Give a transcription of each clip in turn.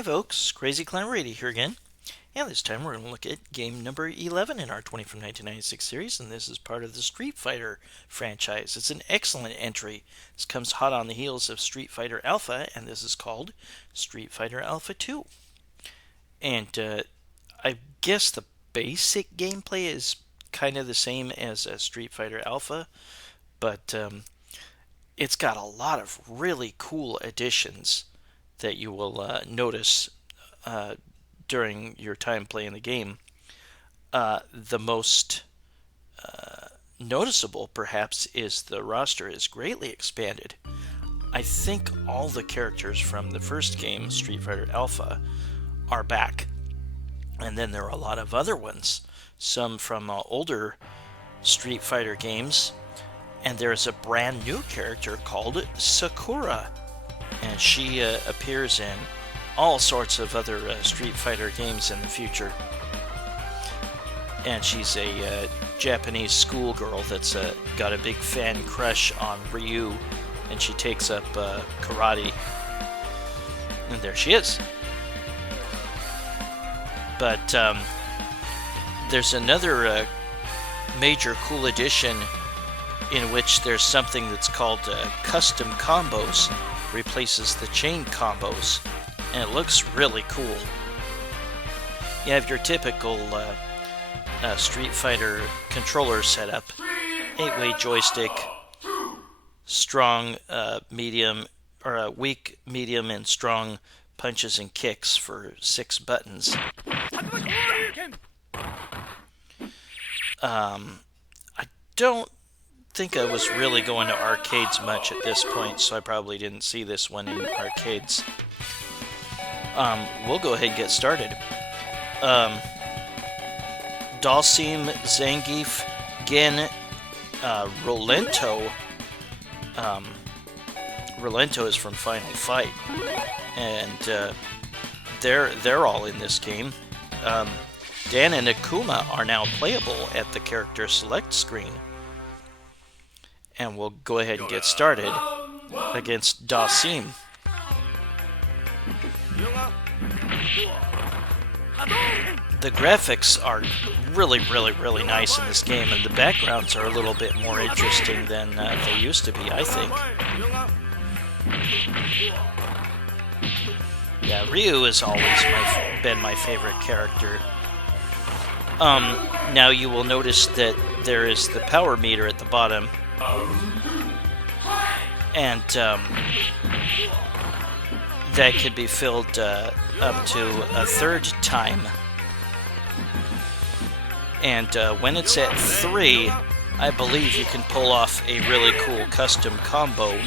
Hey folks, Crazy Clown Radio here again, and this time we're going to look at game number 11 in our 20 from 1996 series, and this is part of the Street Fighter franchise. It's an excellent entry. This comes hot on the heels of Street Fighter Alpha, and this is called Street Fighter Alpha 2. And I guess the basic gameplay is kind of the same as Street Fighter Alpha, but it's got a lot of really cool additions that you will notice during your time playing the game. The most noticeable, perhaps, is the roster is greatly expanded. I think all the characters from the first game, Street Fighter Alpha, are back. And then there are a lot of other ones, some from older Street Fighter games. And there's a brand new character called Sakura. And she appears in all sorts of other Street Fighter games in the future. And she's a Japanese schoolgirl that's got a big fan crush on Ryu, and she takes up karate. And there she is. But there's another major cool addition in which there's something that's called custom combos. Replaces the chain combos, and it looks really cool. You have your typical Street Fighter controller setup: 8-way joystick, strong, medium, or weak, medium, and strong punches and kicks for 6 buttons. I don't think I was really going to arcades much at this point, so I probably didn't see this one in arcades. We'll go ahead and get started. Dhalsim, Zangief, Gen, Rolento. Rolento is from Final Fight, and they're all in this game. Dan and Akuma are now playable at the character select screen. And we'll go ahead and get started against Dhalsim. The graphics are really, really, really nice in this game, and the backgrounds are a little bit more interesting than they used to be, I think. Yeah, Ryu has always been my favorite character. Now you will notice that there is the power meter at the bottom. And that could be filled up to a third time. And when it's at 3, I believe you can pull off a really cool custom combo.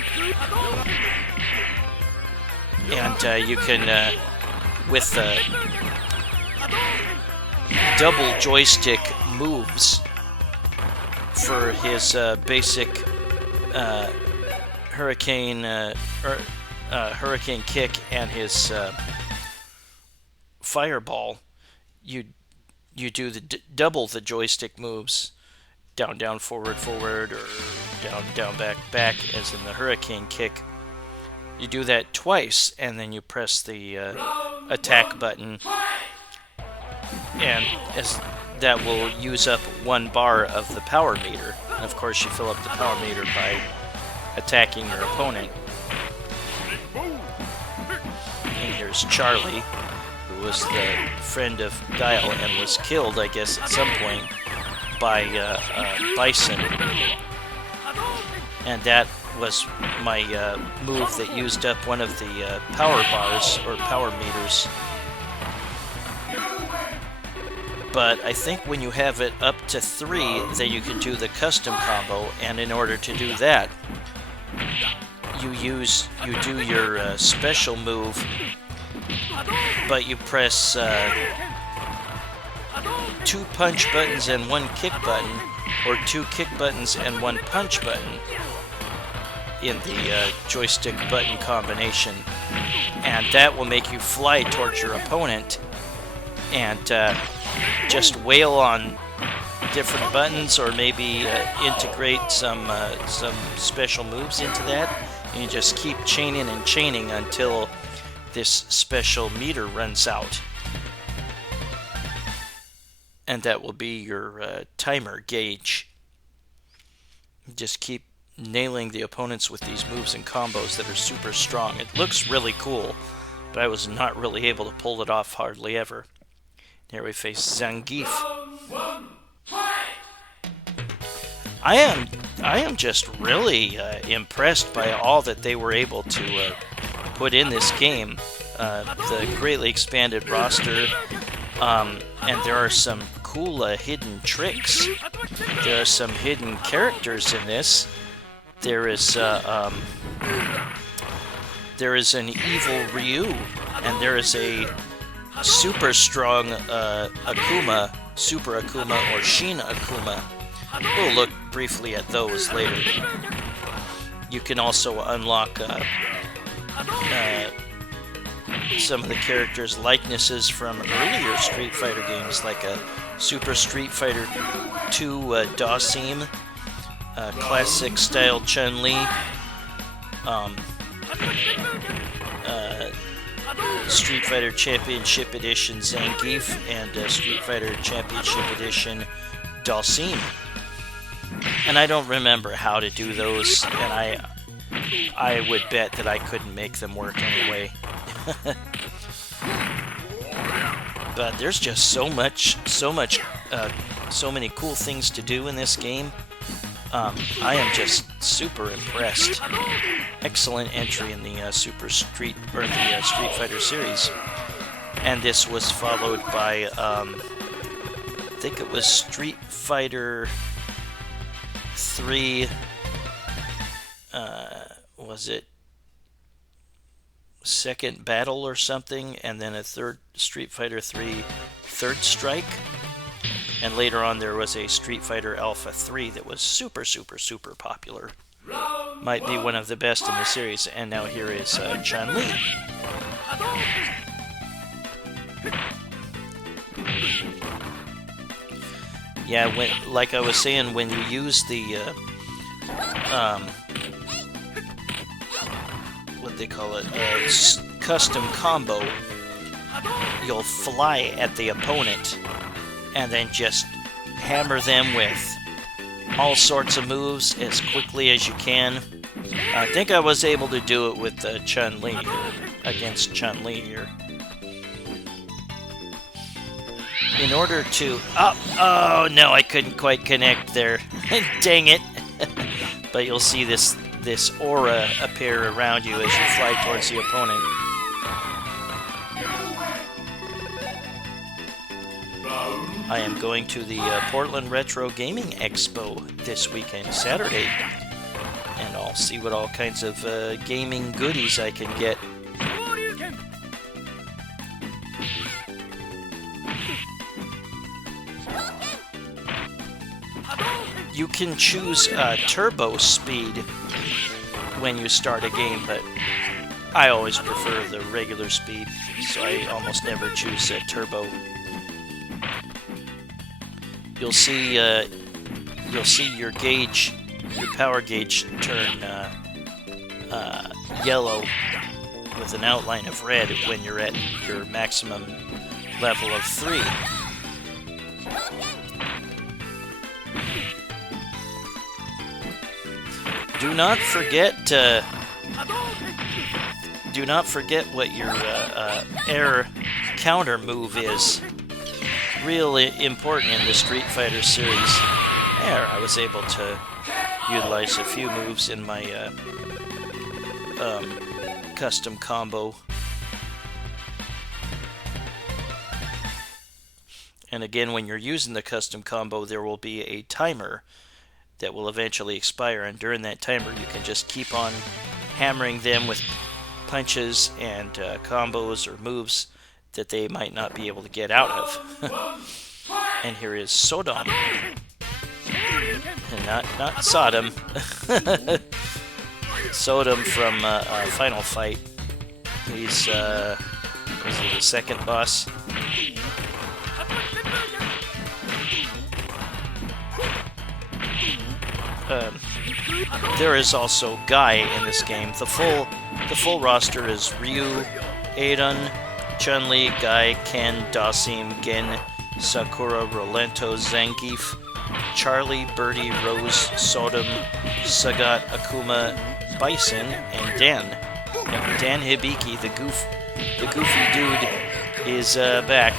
And you can, with double joystick moves, for his basic hurricane kick and his fireball, you do the double the joystick moves, down down forward forward, or down down back back, as in the hurricane kick. You do that twice, and then you press the attack button, and as that will use up 1 bar of the power meter. And of course, you fill up the power meter by attacking your opponent. And here's Charlie, who was the friend of Guile and was killed, I guess, at some point by Bison. And that was my move that used up one of the power bars, or power meters. But I think when you have it up to 3, that you can do the custom combo, and in order to do that, you do your special move, but you press 2 punch buttons and 1 kick button, or 2 kick buttons and 1 punch button in the joystick button combination, and that will make you fly towards your opponent and just wail on different buttons, or maybe integrate some special moves into that, and you just keep chaining and chaining until this special meter runs out. And that will be your timer gauge. Just keep nailing the opponents with these moves and combos that are super strong. It looks really cool, but I was not really able to pull it off hardly ever. Here we face Zangief. I am just really impressed by all that they were able to put in this game. The greatly expanded roster, and there are some cool hidden tricks. There are some hidden characters in this. There is an evil Ryu, and there is a super strong Akuma, Super Akuma, or Shin Akuma. We'll look briefly at those later. You can also unlock some of the characters' likenesses from earlier Street Fighter games, like a Super Street Fighter 2 Dhalsim, classic style Chun-Li, Street Fighter Championship Edition Zangief, and Street Fighter Championship Edition Dhalsim. And I don't remember how to do those, and I would bet that I couldn't make them work anyway. But there's just so many cool things to do in this game. I am just super impressed. Excellent entry in the Street Fighter series, and this was followed by I think it was Street Fighter 3. Was it Second Battle or something, and then a third Street Fighter 3 Third Strike, and later on there was a Street Fighter Alpha 3 that was super popular. Might be one of the best in the series. And now here is Chun-Li. Yeah, like I was saying, when you use the what they call it, custom combo, you'll fly at the opponent and then just hammer them with all sorts of moves as quickly as you can. I think I was able to do it with Chun-Li, against Chun-Li here. In order to... Oh no, I couldn't quite connect there. Dang it. But you'll see this aura appear around you as you fly towards the opponent. I am going to the Portland Retro Gaming Expo this weekend, Saturday, and I'll see what all kinds of gaming goodies I can get. You can choose turbo speed when you start a game, but I always prefer the regular speed, so I almost never choose turbo. You'll see your gauge, your power gauge turn yellow with an outline of red when you're at your maximum level of 3. Do not forget what your air counter move is. Really important in the Street Fighter series. There, I was able to utilize a few moves in my custom combo. And again, when you're using the custom combo, there will be a timer that will eventually expire, and during that timer you can just keep on hammering them with punches and combos or moves that they might not be able to get out of. And here is Sodom. And not Sodom. Sodom from Final Fight. He's is he the second boss? There is also Guy in this game. The full roster is Ryu, Aidon, Chun-Li, Guy, Ken, Dhalsim, Gen, Sakura, Rolento, Zangief, Charlie, Birdie, Rose, Sodom, Sagat, Akuma, Bison, and Dan. And Dan Hibiki, the goofy dude, is back.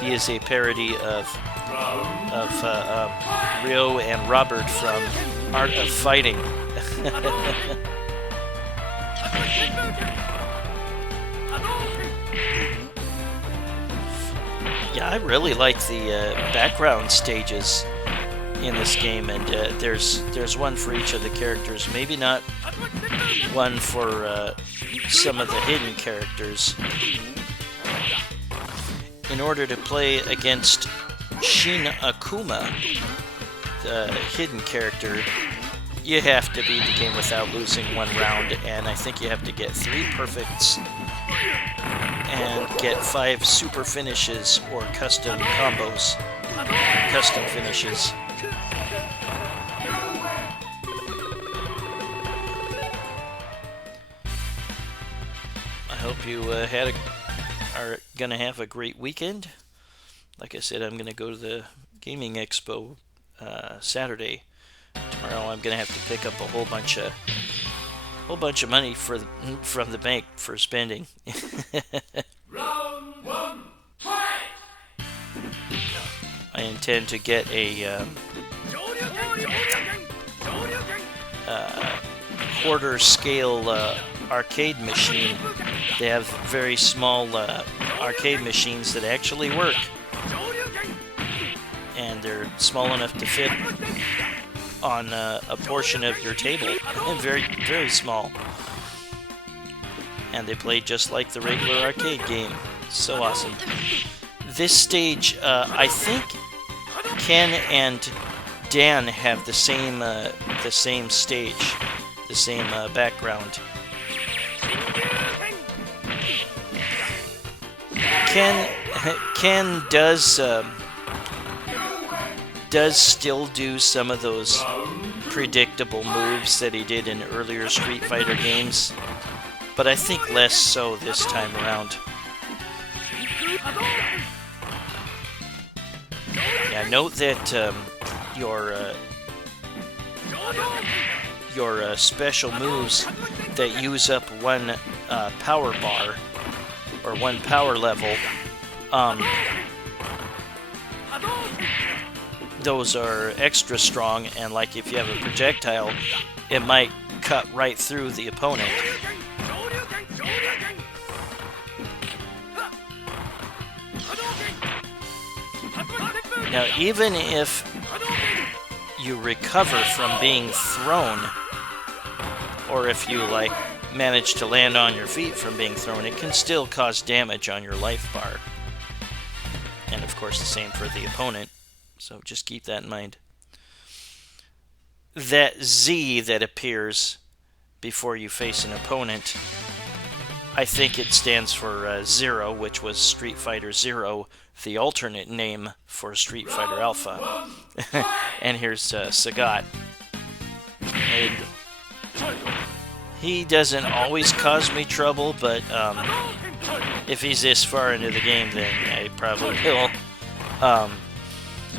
He is a parody of Ryo and Robert from Art of Fighting. Yeah, I really like the background stages in this game, and there's one for each of the characters. Maybe not one for some of the hidden characters. In order to play against Shin Akuma, the hidden character, you have to beat the game without losing one round, and I think you have to get 3 perfects and get 5 super finishes or custom combos, custom finishes. I hope you are gonna have a great weekend. Like I said, I'm gonna go to the gaming expo Saturday. Tomorrow I'm gonna have to pick up a whole bunch of money from the bank for spending. Round 1, fight! I intend to get a quarter scale arcade machine. They have very small arcade machines that actually work, and they're small enough to fit on a portion of your table, and very, very small. And they play just like the regular arcade game. So awesome. This stage, I think Ken and Dan have the same stage, the same background. Ken does still do some of those predictable moves that he did in earlier Street Fighter games, but I think less so this time around. Yeah, note that your special moves that use up one power bar or one power level, those are extra strong, and like if you have a projectile, it might cut right through the opponent. Now, even if you recover from being thrown, or if you manage to land on your feet from being thrown, it can still cause damage on your life bar. And of course the same for the opponent, so just keep that in mind. That Z that appears before you face an opponent, I think it stands for Zero, which was Street Fighter Zero, the alternate name for Street Fighter Alpha. And here's Sagat. And he doesn't always cause me trouble, but if he's this far into the game, then I probably will.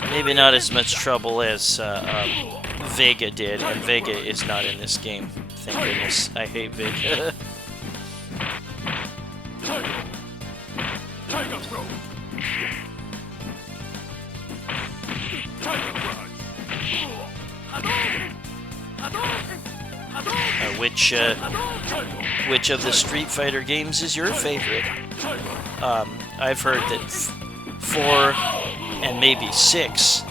Maybe not as much trouble as Vega did, and Vega is not in this game. Thank goodness. I hate Vega. Which of the Street Fighter games is your favorite? I've heard that 4 and maybe 6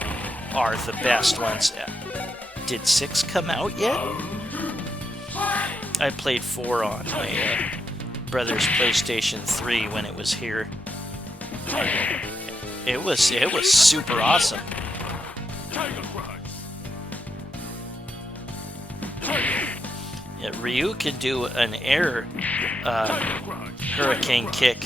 are the best ones. Did 6 come out yet? I played 4 on my brother's PlayStation 3 when it was here. It was super awesome. Yeah, Ryu can do an air hurricane kick.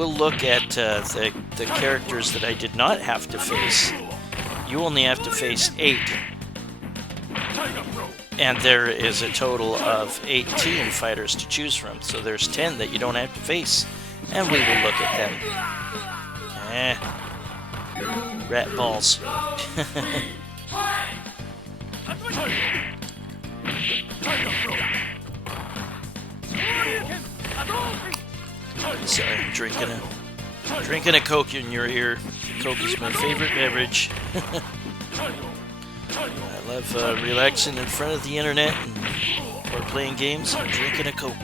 we'll look at the characters that I did not have to face. You only have to face 8. And there is a total of 18 fighters to choose from, so there's 10 that you don't have to face. And we will look at them. Rat balls. Sorry, I'm drinking a Coke in your ear. Coke is my favorite beverage. I love relaxing in front of the internet or playing games and drinking a Coke.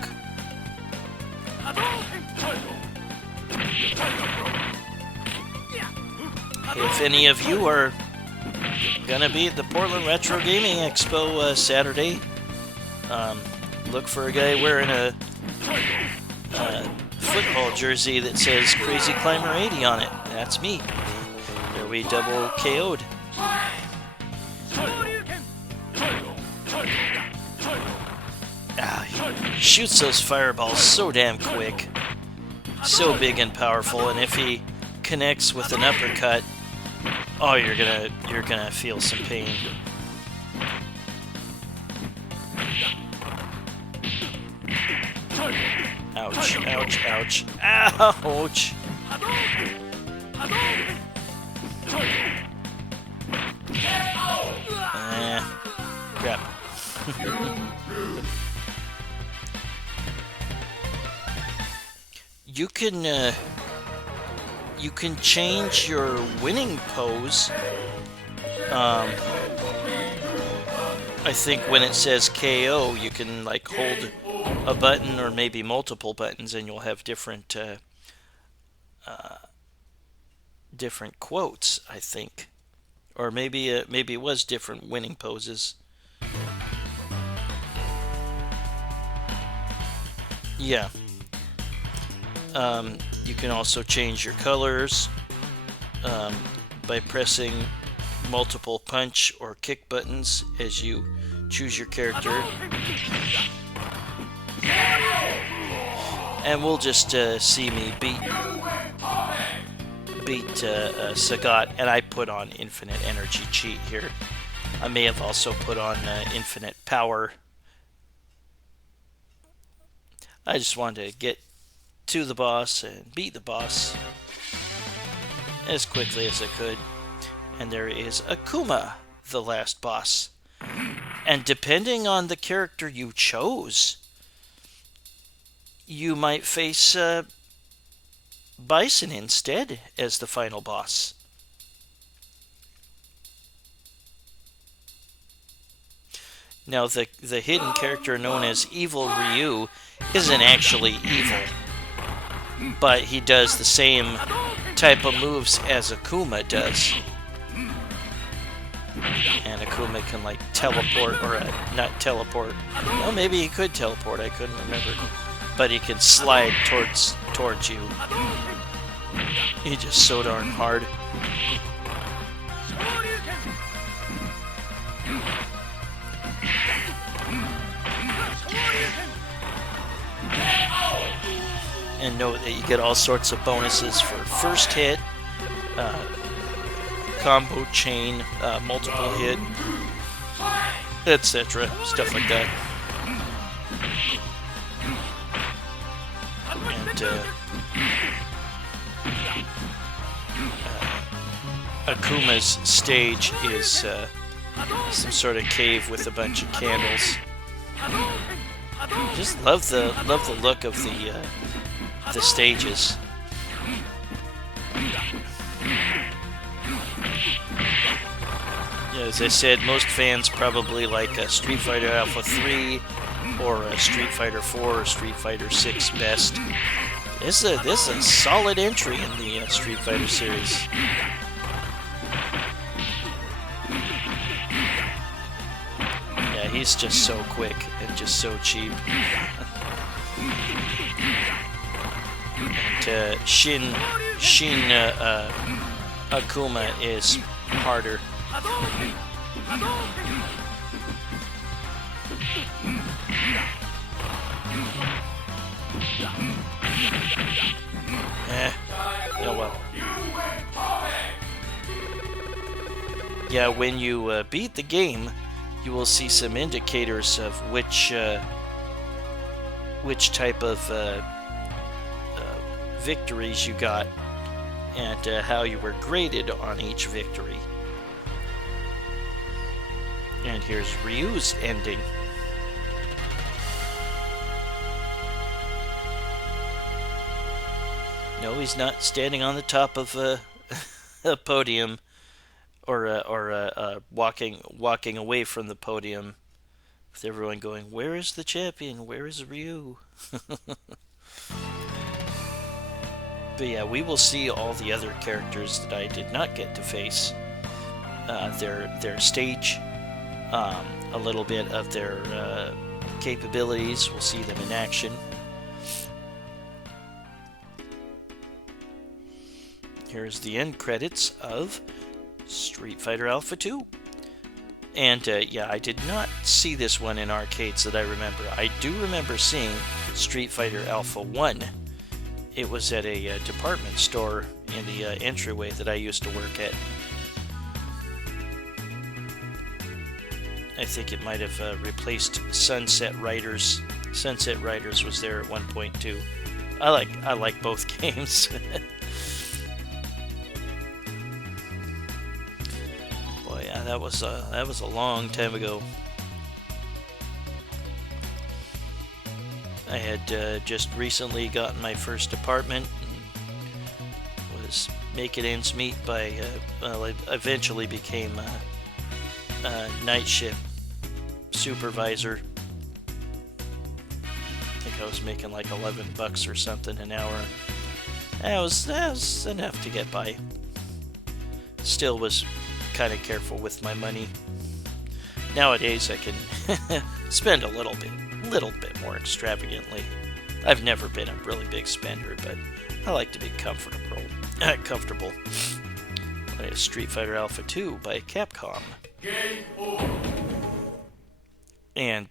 If any of you are gonna be at the Portland Retro Gaming Expo Saturday, look for a guy wearing a football jersey that says Crazy Climber 80 on it. That's me. There we double KO'd. He shoots those fireballs so damn quick. So big and powerful, and if he connects with an uppercut, oh, you're gonna feel some pain. Ouch, ouch, ouch. Ouch! Crap. You can change your winning pose. I think when it says KO, you can like hold a button or maybe multiple buttons, and you'll have different different quotes. I think, or maybe it was different winning poses. Yeah. You can also change your colors by pressing multiple punch or kick buttons as you choose your character. And we'll just see me beat Sagat, and I put on infinite energy cheat here. I may have also put on infinite power. I just wanted to get to the boss and beat the boss as quickly as I could. And there is Akuma, the last boss. And depending on the character you chose, you might face Bison instead as the final boss. Now, the hidden character known as Evil Ryu isn't actually evil, but he does the same type of moves as Akuma does. And Akuma can like teleport, or not teleport. Well, maybe he could teleport, I couldn't remember. But he can slide towards you. He's just so darn hard. And note that you get all sorts of bonuses for first hit, combo chain, multiple hit, etc. Stuff like that. And Akuma's stage is some sort of cave with a bunch of candles. Just love the look of the stages. Yeah, as I said, most fans probably like a Street Fighter Alpha 3 or a Street Fighter 4 or Street Fighter 6 best. This is a solid entry in the Street Fighter series. Yeah, he's just so quick and just so cheap. And Shin Akuma is harder. Oh well. Yeah, when you beat the game, you will see some indicators of which type of victories you got and how you were graded on each victory. And here's Ryu's ending. No, he's not standing on the top of a podium or walking away from the podium with everyone going, "Where is the champion? Where is Ryu?" But yeah, we will see all the other characters that I did not get to face. Their stage, a little bit of their capabilities. We'll see them in action. Here's the end credits of Street Fighter Alpha 2. And yeah, I did not see this one in arcades that I remember. I do remember seeing Street Fighter Alpha 1. It was at a department store in the entryway that I used to work at. I think it might have replaced Sunset Riders. Sunset Riders was there at one point too. I like both games. Boy, yeah, that was a long time ago. I had just recently gotten my first apartment and was making ends meet by, I eventually became a night shift supervisor. I think I was making like $11 or something an hour. That was enough to get by. Still was kind of careful with my money. Nowadays I can spend a little bit more extravagantly. I've never been a really big spender, but I like to be comfortable. Street Fighter Alpha 2 by Capcom. And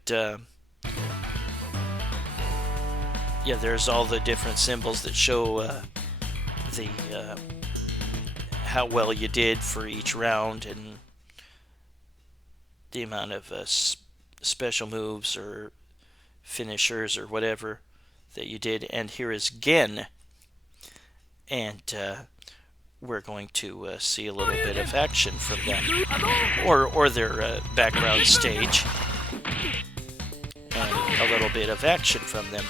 yeah, there's all the different symbols that show how well you did for each round and the amount of special moves or finishers or whatever that you did. And here is Gen, and we're going to see a little bit of action from them, or their background stage, and a little bit of action from them.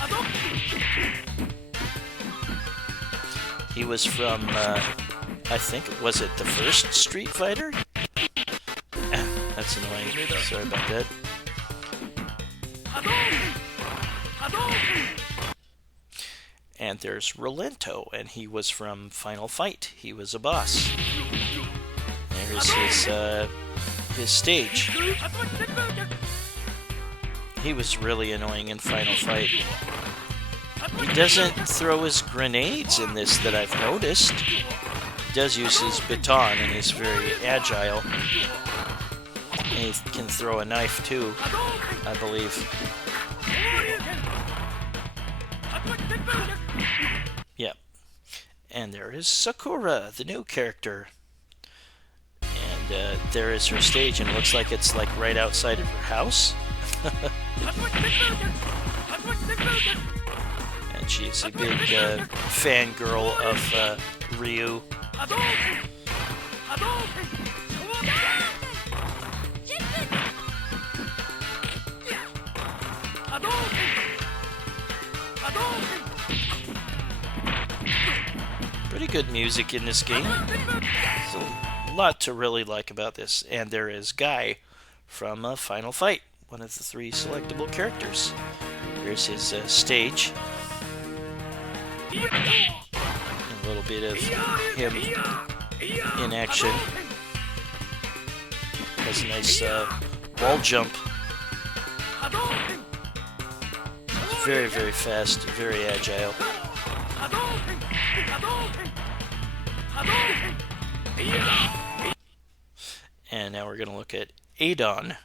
He was from I think, was it the first Street Fighter? That's annoying. Sorry about that. And there's Rolento, and he was from Final Fight. He was a boss. There's his stage. He was really annoying in Final Fight. He doesn't throw his grenades in this that I've noticed. He does use his baton, and he's very agile. And he can throw a knife too, I believe. Yep. And there is Sakura, the new character. And there is her stage, and it looks like it's like right outside of her house. And she's a big fangirl of Ryu. Pretty good music in this game. There's a lot to really like about this. And there is Guy from Final Fight, one of the 3 selectable characters. Here's his stage. And a little bit of him in action. Has a nice wall jump. It's very, very fast, very agile. And now we're going to look at Adon.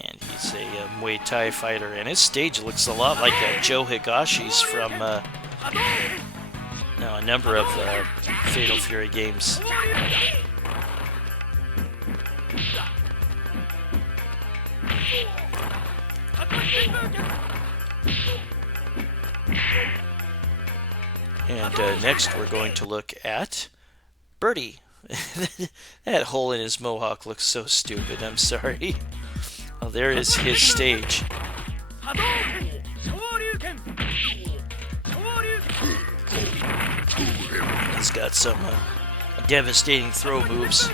And he's a Muay Thai fighter, and his stage looks a lot like Joe Higashi's from a number of Fatal Fury games. And next we're going to look at Birdie. That hole in his mohawk looks so stupid, I'm sorry. Oh, there is his stage. He's got some devastating throw moves.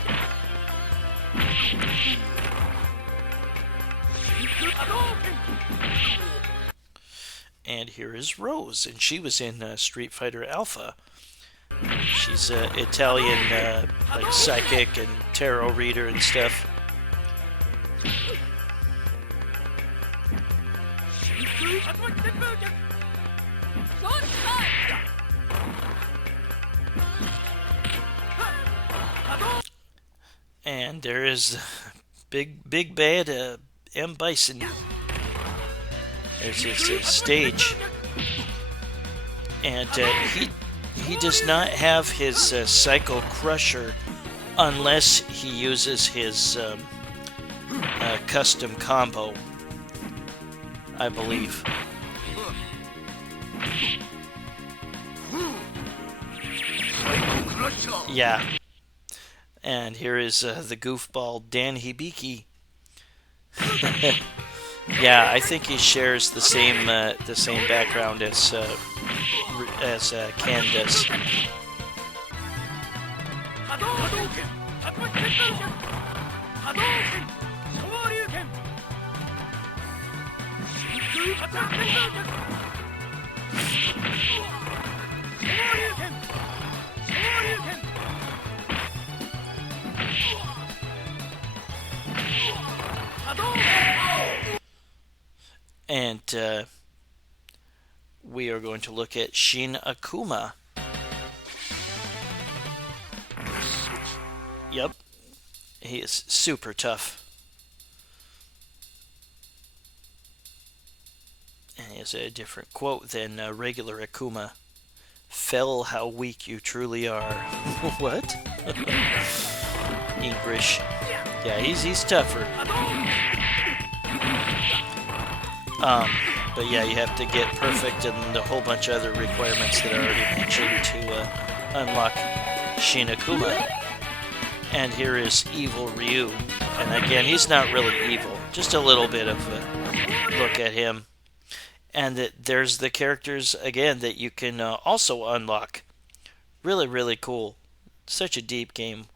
And here is Rose, and she was in Street Fighter Alpha. She's an Italian, like psychic and tarot reader and stuff. And there is big bad M. Bison. There's his stage. And he does not have his Psycho Crusher unless he uses his custom combo, I believe. Yeah. And here is the goofball Dan Hibiki. Yeah, I think he shares the same background as Ken does. And we are going to look at Shin Akuma. Yep, he is super tough. And he has a different quote than regular Akuma. Fell, how weak you truly are. What? English. Yeah, he's tougher. But yeah, you have to get perfect and a whole bunch of other requirements that are already mentioned to unlock Shin Akuma. And here is Evil Ryu. And again, he's not really evil. Just a little bit of a look at him. And there's the characters, again, that you can also unlock. Really, really cool. Such a deep game.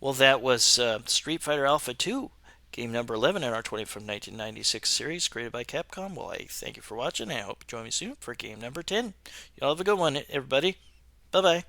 Well, that was Street Fighter Alpha 2. Game number 11 in our 20 from 1996 series, created by Capcom. Well, I thank you for watching, and I hope you join me soon for game number 10. Y'all have a good one, everybody. Bye-bye.